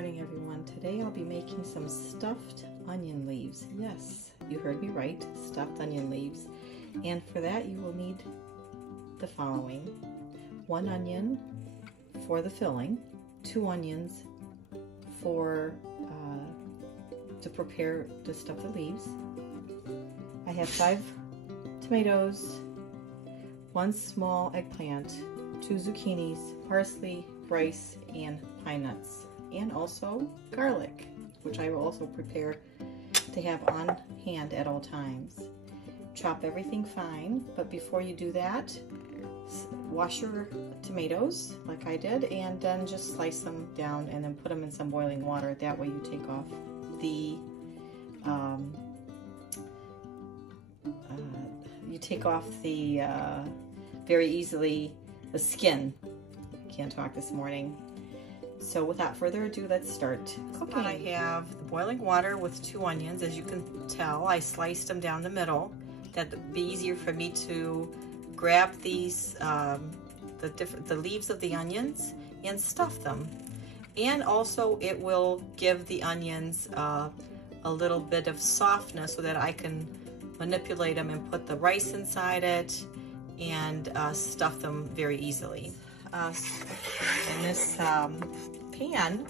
morning, everyone. Today I'll be making some stuffed onion leaves. Yes, you heard me right, stuffed onion leaves. And for that you will need the following: 1 onion for the filling, 2 onions for to prepare to stuff the leaves. I have 5 tomatoes, 1 small eggplant, 2 zucchinis, parsley, rice, and pine nuts, and also garlic, which I will also prepare to have on hand at all times. Chop everything fine, but before you do that, wash your tomatoes like I did, and then just slice them down and then put them in some boiling water. That way you take off the very easily the skin. Can't talk this morning. So without further ado, let's start cooking. I have the boiling water with 2 onions. As you can tell, I sliced them down the middle. That'd be easier for me to grab these the leaves of the onions and stuff them. And also it will give the onions a little bit of softness so that I can manipulate them and put the rice inside it and stuff them very easily. In this pan,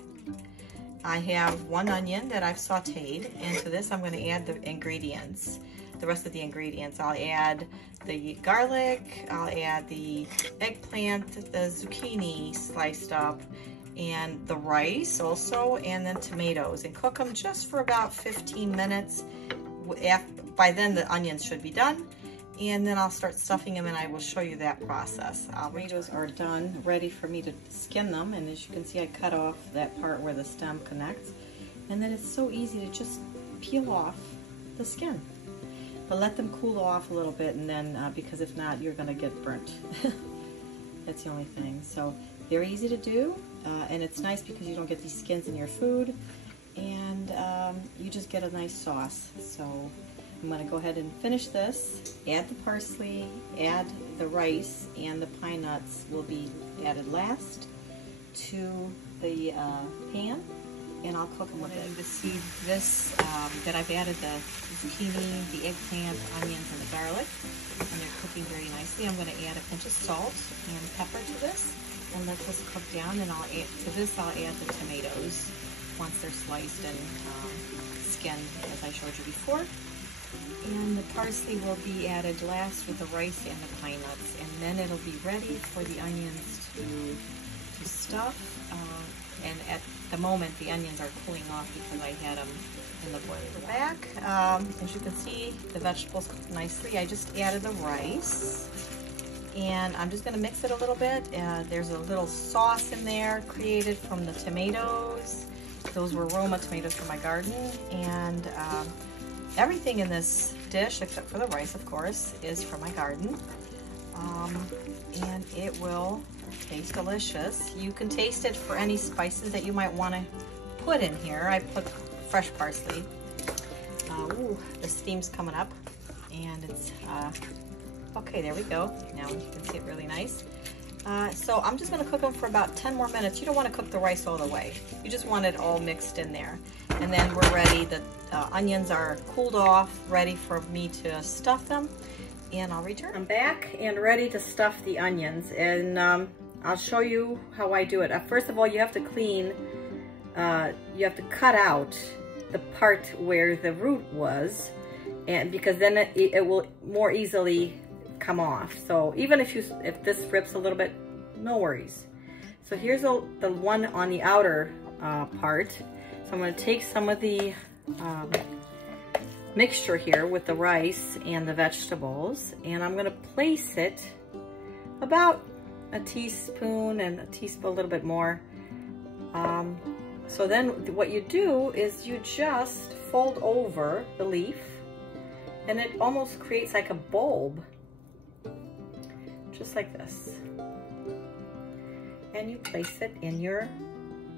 I have 1 onion that I've sauteed, and to this I'm going to add the ingredients. The rest of the ingredients, I'll add the garlic, I'll add the eggplant, the zucchini sliced up, and the rice also, and then tomatoes, and cook them just for about 15 minutes. By then the onions should be done, and then I'll start stuffing them, and I will show you that process. Tomatoes are done, ready for me to skin them, and as you can see I cut off that part where the stem connects, and then it's so easy to just peel off the skin. But let them cool off a little bit, and then because if not you're gonna get burnt. That's the only thing. So very easy to do, and it's nice because you don't get these skins in your food, and you just get a nice sauce. So I'm going to go ahead and finish this, add the parsley, add the rice, and the pine nuts will be added last to the pan, and I'll cook them with it. To see this, that I've added the zucchini, the eggplant, onions, and the garlic, and they're cooking very nicely. I'm going to add a pinch of salt and pepper to this, and let this cook down, and I'll add the tomatoes once they're sliced and skinned, as I showed you before. And the parsley will be added last with the rice and the pine nuts, and then it'll be ready for the onions to stuff. And at the moment the onions are cooling off because I had them in the boiler back. As you can see, the vegetables cooked nicely. I just added the rice, and I'm just going to mix it a little bit. There's a little sauce in there created from the tomatoes. Those were Roma tomatoes from my garden, and everything in this dish, except for the rice, of course, is from my garden. And it will taste delicious. You can taste it for any spices that you might want to put in here. I put fresh parsley. Ooh, the steam's coming up, and it's okay, there we go. Now you can see it really nice. So I'm just going to cook them for about 10 more minutes. You don't want to cook the rice all the way. You just want it all mixed in there. And then we're ready. The onions are cooled off, ready for me to stuff them, and I'll return. I'm back and ready to stuff the onions, and I'll show you how I do it. First of all, you have to clean, you have to cut out the part where the root was, and because then it will more easily come off. So even if this rips a little bit, no worries. So here's the one on the outer part. So I'm going to take some of the mixture here with the rice and the vegetables, and I'm going to place it about a teaspoon and a little bit more. So then what you do is you just fold over the leaf, and it almost creates like a bulb, just like this, and you place it in your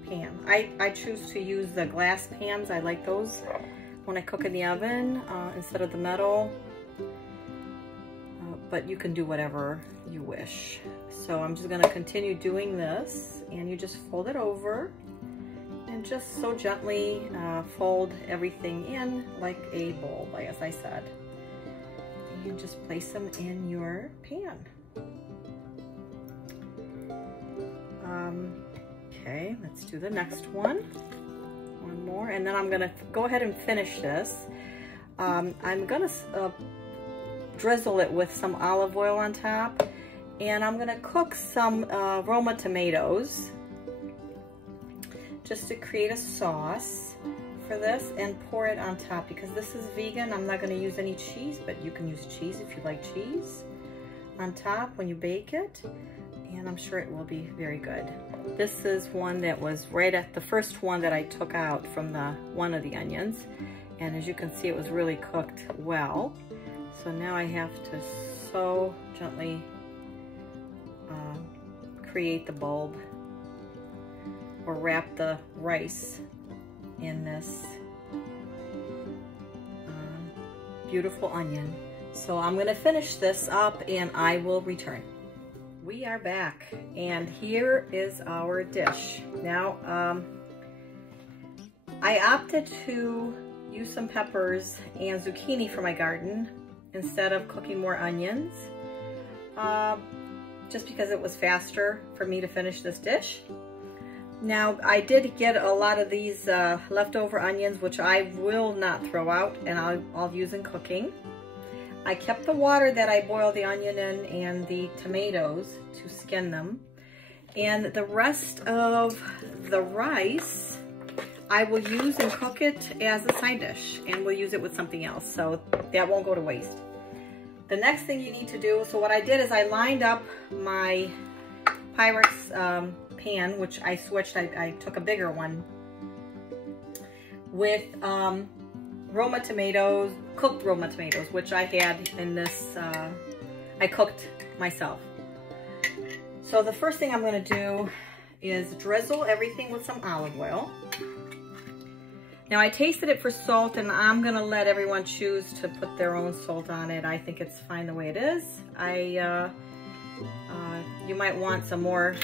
pan. I choose to use the glass pans. I like those when I cook in the oven instead of the metal, but you can do whatever you wish. So I'm just going to continue doing this, and you just fold it over And just so gently fold everything in like a bowl, as I said. And just place them in your pan. Okay, let's do the next one. One more, and then I'm gonna go ahead and finish this. I'm gonna drizzle it with some olive oil on top, and I'm gonna cook some Roma tomatoes just to create a sauce for this and pour it on top. Because this is vegan, I'm not gonna use any cheese, but you can use cheese if you like cheese on top when you bake it, and I'm sure it will be very good. This is one that was right at the first one that I took out from one of the onions, and as you can see, it was really cooked well. So now I have to so gently create the bulb, or wrap the rice in this beautiful onion. So I'm gonna finish this up and I will return. We are back, and here is our dish. Now, I opted to use some peppers and zucchini for my garden instead of cooking more onions, just because it was faster for me to finish this dish. Now, I did get a lot of these leftover onions, which I will not throw out, and I'll use in cooking. I kept the water that I boiled the onion in and the tomatoes to skin them. And the rest of the rice, I will use and cook it as a side dish, and we'll use it with something else, so that won't go to waste. The next thing you need to do, so what I did is I lined up my Pyrex pan, which I switched, I took a bigger one, with Roma tomatoes, cooked Roma tomatoes, which I had in this, I cooked myself. So the first thing I'm gonna do is drizzle everything with some olive oil. Now I tasted it for salt, and I'm gonna let everyone choose to put their own salt on it. I think it's fine the way it is. You might want some more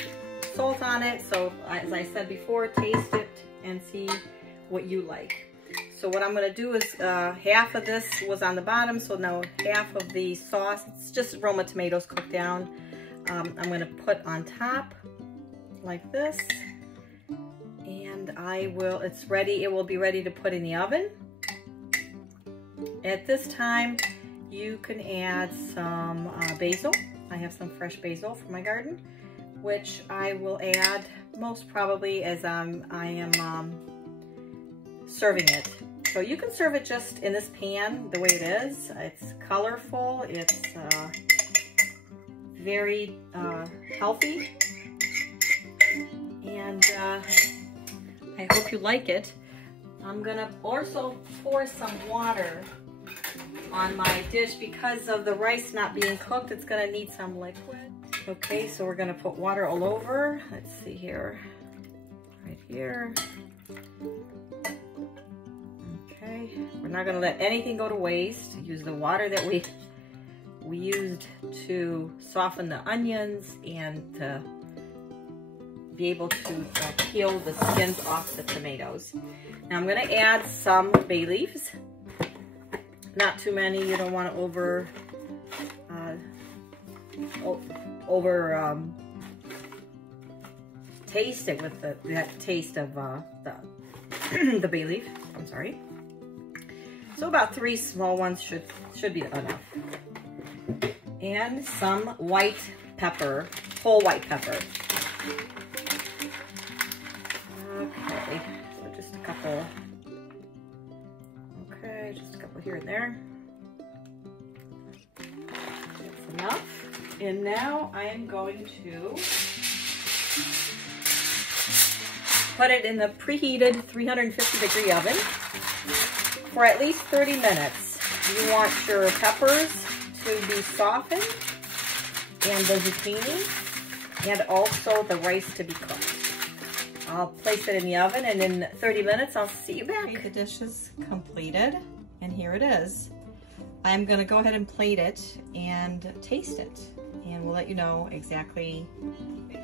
salt on it, so as I said before, taste it and see what you like. So what I'm gonna do is, half of this was on the bottom, so now half of the sauce, it's just Roma tomatoes cooked down, I'm gonna put on top like this, and it's ready, it will be ready to put in the oven. At this time, you can add some basil. I have some fresh basil from my garden, which I will add most probably as I am serving it. So you can serve it just in this pan the way it is. It's colorful, it's very healthy, and I hope you like it. I'm gonna also pour some water on my dish because of the rice not being cooked. It's gonna need some liquid. Okay, so we're gonna put water all over. Let's see here, right here. Okay, we're not gonna let anything go to waste. Use the water that we used to soften the onions and to be able to peel the skins off the tomatoes. Now I'm gonna add some bay leaves. Not too many, you don't want to over taste it with that taste of the bay leaf. I'm sorry. So about 3 small ones should be enough. And some white pepper, whole white pepper. Okay, so just a couple. Okay, just a couple here and there. That's enough. And now I'm going to put it in the preheated 350-degree oven for at least 30 minutes. You want your peppers to be softened, and the zucchini, and also the rice to be cooked. I'll place it in the oven, and in 30 minutes, I'll see you back. Okay, the dish is completed, and here it is. I'm gonna go ahead and plate it and taste it. and we'll let you know exactly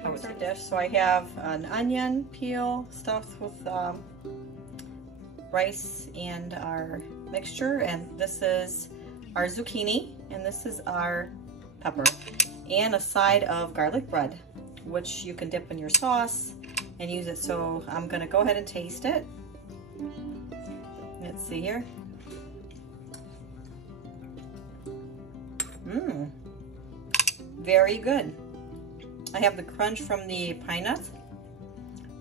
how it's our dish. So I have an onion peel stuffed with rice and our mixture, and this is our zucchini, and this is our pepper, and a side of garlic bread, which you can dip in your sauce and use it. So I'm gonna go ahead and taste it. Let's see here. Very good. I have the crunch from the pine nuts,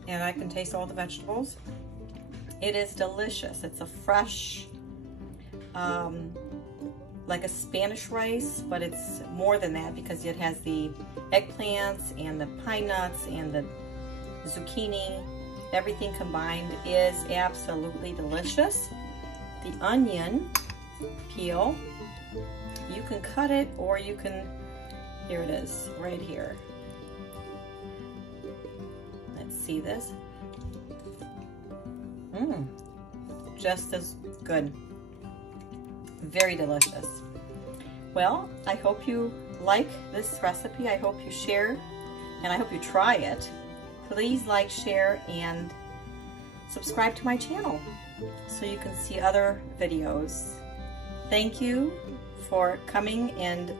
and I can taste all the vegetables. It is delicious. It's a fresh, like a Spanish rice, but it's more than that because it has the eggplants and the pine nuts and the zucchini. Everything combined is absolutely delicious. The onion peel, you can cut it or you can, here it is, right here. Let's see this. Just as good. Very delicious. Well, I hope you like this recipe. I hope you share, and I hope you try it. Please like, share, and subscribe to my channel so you can see other videos. Thank you for coming and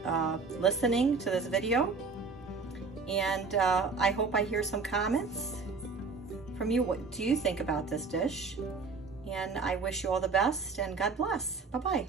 listening to this video, and I hope I hear some comments from you. What do you think about this dish? And I wish you all the best, and God bless. Bye-bye.